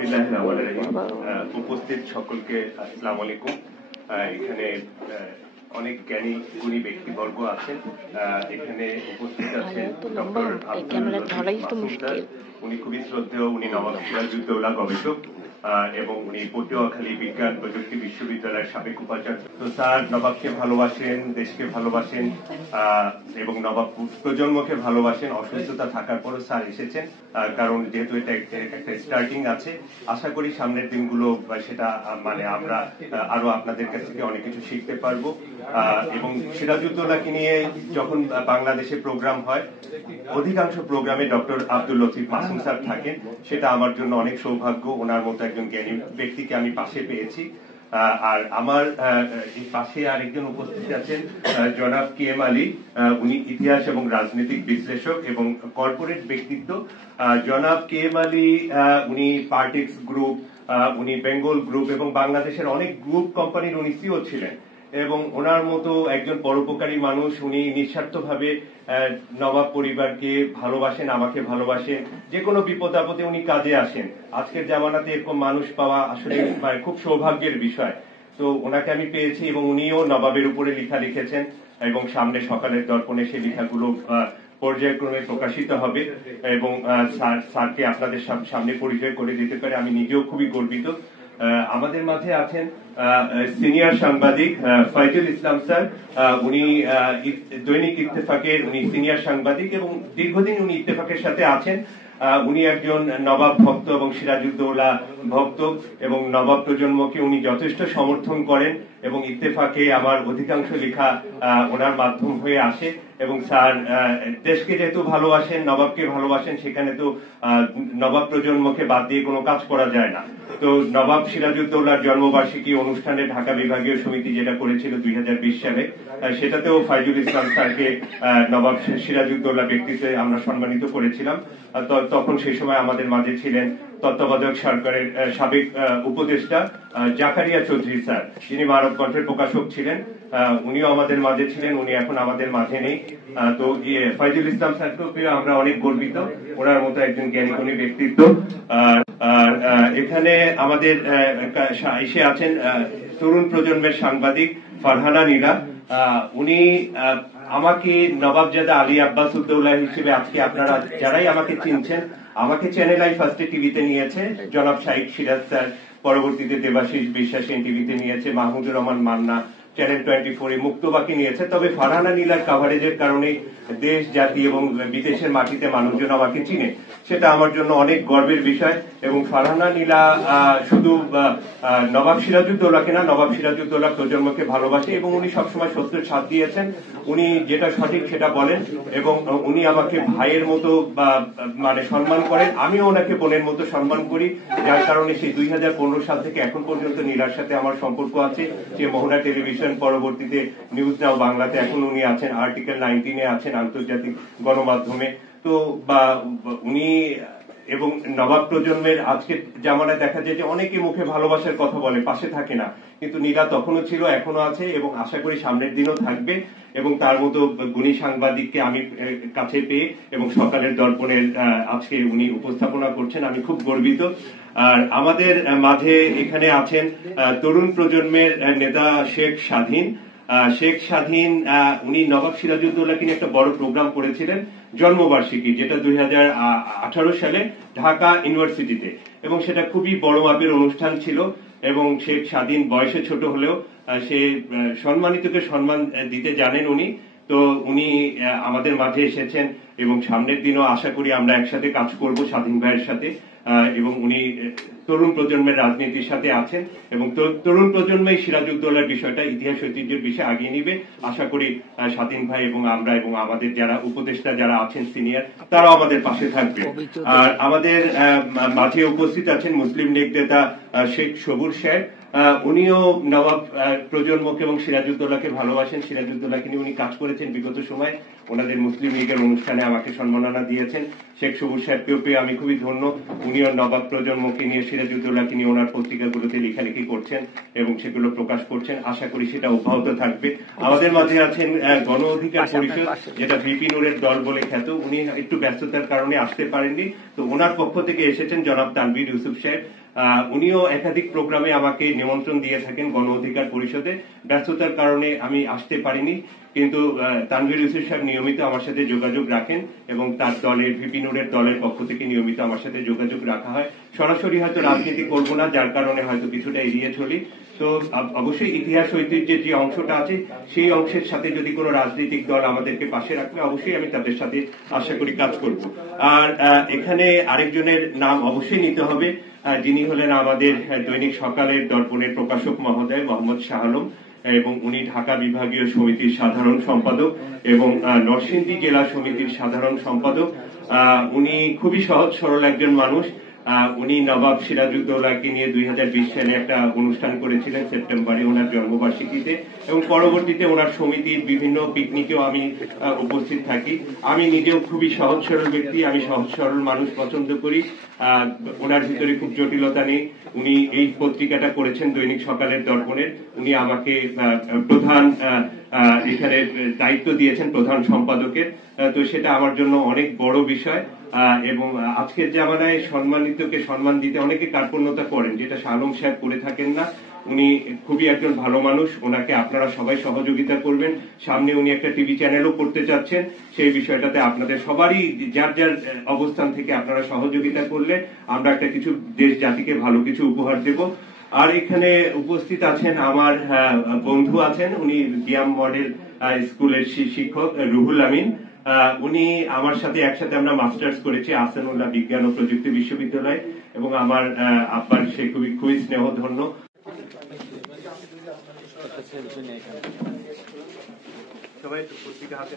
বিসমিল্লাহির রহমানির রহিম। উপস্থিত সকলকে আসসালামু আলাইকুম। এখানে অনেক জ্ঞানী গুণী ব্যক্তিবর্গ আছেন। এখানে উপস্থিত আছেন ডক্টর আব্দুল লতিফ মাসুদ স্যার। উনি খুবই শ্রদ্ধেয়, উনি নবাব সিরাজউদ্দৌলা গবেষক এবং উনি পটুয়াখালী বিজ্ঞান প্রযুক্তি বিশ্ববিদ্যালয়ের সাবেক উপাচার্য। তো স্যার নবাবকে ভালোবাসেন, দেশকে ভালোবাসেন এবং নবাব প্রজন্মকে ভালোবাসেন। অসুস্থতা থাকার পরও স্যার এসেছেন, কারণ যেহেতু এটা একটা স্টার্টিং আছে, আশা করি সামনের দিনগুলো সেটা মানে আমরা আরো আপনাদের কাছ থেকে অনেক কিছু শিখতে পারবো। এবং সিরাজউদ্দৌলাকে নিয়ে যখন বাংলাদেশে প্রোগ্রাম হয়, অধিকাংশ প্রোগ্রামে ডক্টর আব্দুল লতিফ মাসুদ স্যার থাকেন। সেটা আমার জন্য অনেক সৌভাগ্য, ওনার মতো একজন জ্ঞানী ব্যক্তিকে আমি পাশে পেয়েছি। আর আমার পাশে আরেকজন উপস্থিত আছেন জনাব KM আলী। উনি ইতিহাস এবং রাজনৈতিক বিশ্লেষক এবং কর্পোরেট ব্যক্তিত্ব। জনাব KM আলী উনি পার্টিক্স গ্রুপ, উনি বেঙ্গল গ্রুপ এবং বাংলাদেশের অনেক গ্রুপ কোম্পানির উনি সিও ছিলেন। এবং ওনার মতো একজন পরোপকারী মানুষ, উনি নিঃস্বার্থভাবে নবাব পরিবারকে ভালোবাসেন, আমাকে ভালোবাসেন। যে কোনো বিপদ আপদে উনি কাজে আসেন। আজকের জামানাতে এরকম মানুষ পাওয়া আসলে খুব সৌভাগ্যের বিষয়। তো ওনাকে আমি পেয়েছি এবং উনিও নবাবের উপরে লেখা লিখেছেন এবং সামনে সকালের দর্পণে সেই লেখাগুলো পর্যায়ক্রমে প্রকাশিত হবে এবং স্যারকে আপনাদের সামনে পরিচয় করে দিতে পারে আমি নিজেও খুবই গর্বিত। আমাদের মাঝে আছেন সিনিয়র সাংবাদিক ফয়জুল ইসলাম স্যার। উনি দৈনিক ইত্তেফাকের উনি সিনিয়র সাংবাদিক এবং দীর্ঘদিন উনি ইত্তেফাকের সাথে আছেন। উনি একজন নবাব ভক্ত এবং সিরাজউদ্দৌলা ভক্ত এবং নবাব প্রজন্মকে উনি যথেষ্ট সমর্থন করেন এবং ইত্তেফাকে আমার অধিকাংশ লেখা ওনার মাধ্যম হয়ে আসে। এবং স্যার দেশকে যেহেতু ভালোবাসেন, নবাবকে ভালোবাসেন, সেখানে তো নবাব প্রজন্মকে বাদ দিয়ে কোনো কাজ করা যায় না। তো নবাব সিরাজউদ্দৌলার জন্মবার্ষিকী অনুষ্ঠানে ঢাকা বিভাগীয় সমিতি যেটা করেছিল 2020 সালে, সেটাতেও ফয়জুল ইসলাম স্যারকে নবাব সিরাজউদ্দৌলা ব্যক্তিত্বে আমরা সম্মানিত করেছিলাম। তখন সেই সময় আমাদের মাঝে ছিলেন তত্ত্বাবধায়ক সরকারের সাবেক উপদেষ্টা জাকারিয়া চৌধুরী স্যার, যিনি মানব কণ্ঠের প্রকাশক ছিলেন। উনিও আমাদের মাঝে ছিলেন, উনি এখন আমাদের মাঝে নেই। তো ফয়জুল ইসলাম স্যারকেও পেয়ে আমরা অনেক গর্বিত, ওনার মতো একজন জ্ঞানী গুণী ব্যক্তিত্ব। আর এখানে আমাদের এসে আছেন তরুণ প্রজন্মের সাংবাদিক ফারহানা নীলা। উনি আমাকে নবাবজাদা আলী আব্বাস উদ্দৌলা হিসেবে আজকে আপনারা যারাই আমাকে চিনছেন, আমাকে চ্যানেল আই ফার্স্টে টিভিতে নিয়েছে জনাব শাহিদ সিরাজ স্যার, পরবর্তীতে দেবাশিস বিশ্বাস টিভিতে নিয়েছে, মাহমুদুর রহমান মান্না চ্যানেল 24 মুক্তবাকি নিয়েছে। তবে ফারহানা নীলার কাভারেজের কারণে দেশ, জাতি এবং বিদেশের মাটিতে মানুষজন আমাকে চিনে, সেটা আমার জন্য অনেক গর্বের বিষয়। এবং ফারহানা নীলা শুধু নবাব সিরাজউদ্দৌলাকে না, নবাব সিরাজউদ্দৌলা প্রজন্মকে ভালোবাসে এবং উনি সবসময় সত্যের সাথ দিয়েছেন। উনি যেটা সঠিক সেটা বলেন এবং উনি আমাকে ভাইয়ের মতো মানে সম্মান করেন, আমিও ওনাকে বোনের মতো সম্মান করি। যার কারণে সেই 2015 সাল থেকে এখন পর্যন্ত নীলার সাথে আমার সম্পর্ক আছে। যে মোহনা টেলিভিশন, পরবর্তীতে নিউজ নাও বাংলাতে এখন উনি আছেন, আর্টিকেল 19-এ আছেন আন্তর্জাতিক গণমাধ্যমে। তো উনি এবং নবাব প্রজন্মের আজকে জামানায় দেখা যায় যে অনেকে মুখে ভালোবাসার কথা বলে, পাশে থাকে না, কিন্তু নীলা তখনও ছিল, এখনো আছে এবং আশা করি সামনের দিনও থাকবে। এবং তার মতো গুণী সাংবাদিককে আমি কাছে পেয়ে এবং সকালের দর্পণের আজকে উনি উপস্থাপনা করছেন, আমি খুব গর্বিত। আর আমাদের মাঝে এখানে আছেন তরুণ প্রজন্মের নেতা শেখ স্বাধীন। শেখ স্বাধীন উনি নবাব সিরাজউদ্দৌলাকে নিয়ে একটা বড় প্রোগ্রাম করেছিলেন জন্মবার্ষিকী, যেটা 2018 সালে ঢাকা ইউনিভার্সিটিতে, এবং সেটা খুবই বড় মাপের অনুষ্ঠান ছিল। এবং শেখ স্বাধীন বয়সে ছোট হলেও সে সম্মানিতকে সম্মান দিতে জানেন উনি। তো উনি আমাদের মাঝে এসেছেন এবং সামনের দিনও আশা করি আমরা একসাথে কাজ করব স্বাধীন ভাইয়ের সাথে। এবং উনি তরুণ প্রজন্মের রাজনীতির সাথে আছেন এবং তরুণ প্রজন্মই সিরাজউদ্দৌলার বিষয়টা ইতিহাস ঐতিহ্যের বিষয়ে আগিয়ে নিবে। আশা করি স্বাধীন ভাই এবং আমরা এবং আমাদের যারা উপদেষ্টা যারা আছেন সিনিয়র, তারাও আমাদের পাশে থাকবে। আর আমাদের মাঝে উপস্থিত আছেন মুসলিম লীগ নেতা শেখ সবুর সাহেব। উনিও নবাব প্রজন্মকে এবং সিরাজউদ্দৌলাকে ভালোবাসেন, সিরাজউদ্দৌলাকে নিয়ে উনি কাজ করেছেন বিগত সময়। ওনাদের মুসলিম লীগের অনুষ্ঠানে আমাকে সম্মাননা দিয়েছেন। শেখ সবুর সাহেবকেও পেয়ে আমি খুবই ধন্য। উনিও নবাব প্রজন্মকে নিয়ে, সিরাজউদ্দৌলাকে নিয়ে ওনার পত্রিকাগুলোতে লেখালেখি করছেন এবং সেগুলো প্রকাশ করছেন। আশা করি সেটা অব্যাহত থাকবে। আমাদের মাঝে আছেন গণ অধিকার পরিষদ, যেটা ভিপি নূরের দল বলে খ্যাত। উনি একটু ব্যস্ততার কারণে আসতে পারেননি, তো ওনার পক্ষ থেকে এসেছেন জনাব তানভীর ইউসুফ সাহেব। উনিও একাধিক প্রোগ্রামে আমাকে নিমন্ত্রণ দিয়ে থাকেন গণ অধিকার পরিষদে। ব্যস্ততার কারণে আমি আসতে পারিনি, কিন্তু তানভীর ইউসুফ সাহেব নিয়মিত আমার সাথে যোগাযোগ রাখেন এবং তার দলের ভিপি নুরের দলের পক্ষ থেকে নিয়মিত আমার সাথে যোগাযোগ রাখা হয়। সরাসরি হয়তো রাজনীতি করব না, যার কারণে হয়তো কিছুটা এড়িয়ে চলি। তো অবশ্যই ইতিহাস ঐতিহ্যের যে অংশটা আছে সেই অংশের সাথে যদি কোনো রাজনৈতিক দল আমাদেরকে পাশে রাখবে, অবশ্যই আমি তাদের সাথে আশা করি কাজ করব। আর এখানে আরেকজনের নাম অবশ্যই নিতে হবে, যিনি হলেন আমাদের দৈনিক সকালের দর্পণের প্রকাশক মহোদয় মোহাম্মদ শাহ আলম, এবং উনি ঢাকা বিভাগীয় সমিতির সাধারণ সম্পাদক এবং নরসিংদী জেলা সমিতির সাধারণ সম্পাদক। উনি খুবই সহজ সরল একজন মানুষ। উনি নবাব সিরাজউদ্দৌলাকে নিয়ে 2020 সালে একটা অনুষ্ঠান করেছিলেন সেপ্টেম্বরে ওনার জন্মবার্ষিকীতে, এবং পরবর্তীতে ওনার সমিতির বিভিন্ন পিকনিকেও আমি উপস্থিত থাকি। আমি নিজেও খুবই সহজ সরল ব্যক্তি, আমি সহজ সরল মানুষ পছন্দ করি। ওনার ভিতরে খুব জটিলতা নেই। উনি এই পত্রিকাটা করেছেন দৈনিক সকালের দর্পণের, উনি আমাকে প্রধান এখানে দায়িত্ব দিয়েছেন প্রধান সম্পাদকের। তো সেটা আমার জন্য অনেক বড় বিষয়, এবং আজকের জামানায় সম্মানিতকে সম্মান দিতে অনেকে কার্পণ্যতা করেন, যেটা শাহ আলম সাহেব করে থাকেন না। উনি খুবই একজন ভালো মানুষ, ওনাকে আপনারা সবাই সহযোগিতা করবেন। সামনে উনি একটা টিভি চ্যানেলও করতে চাচ্ছেন, সেই বিষয়টাতে আপনাদের সবারই যার যার অবস্থান থেকে আপনারা সহযোগিতা করলে আমরা একটা কিছু দেশ জাতিকে ভালো কিছু উপহার দেব। আর এখানে উপস্থিত আছেন আমার বন্ধু আছেন, উনি বিয়াম মডেল স্কুলের শিক্ষক রুহুল আমিন। উনি আমার সাথে একসাথে আমরা মাস্টার্স করেছি আহসানুল্লাহ বিজ্ঞান ও প্রযুক্তি বিশ্ববিদ্যালয়, এবং আমার আব্বার সে খুবই স্নেহধন্য। সবাই পত্রিকা হাতে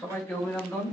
সবাইকে অভিনন্দন।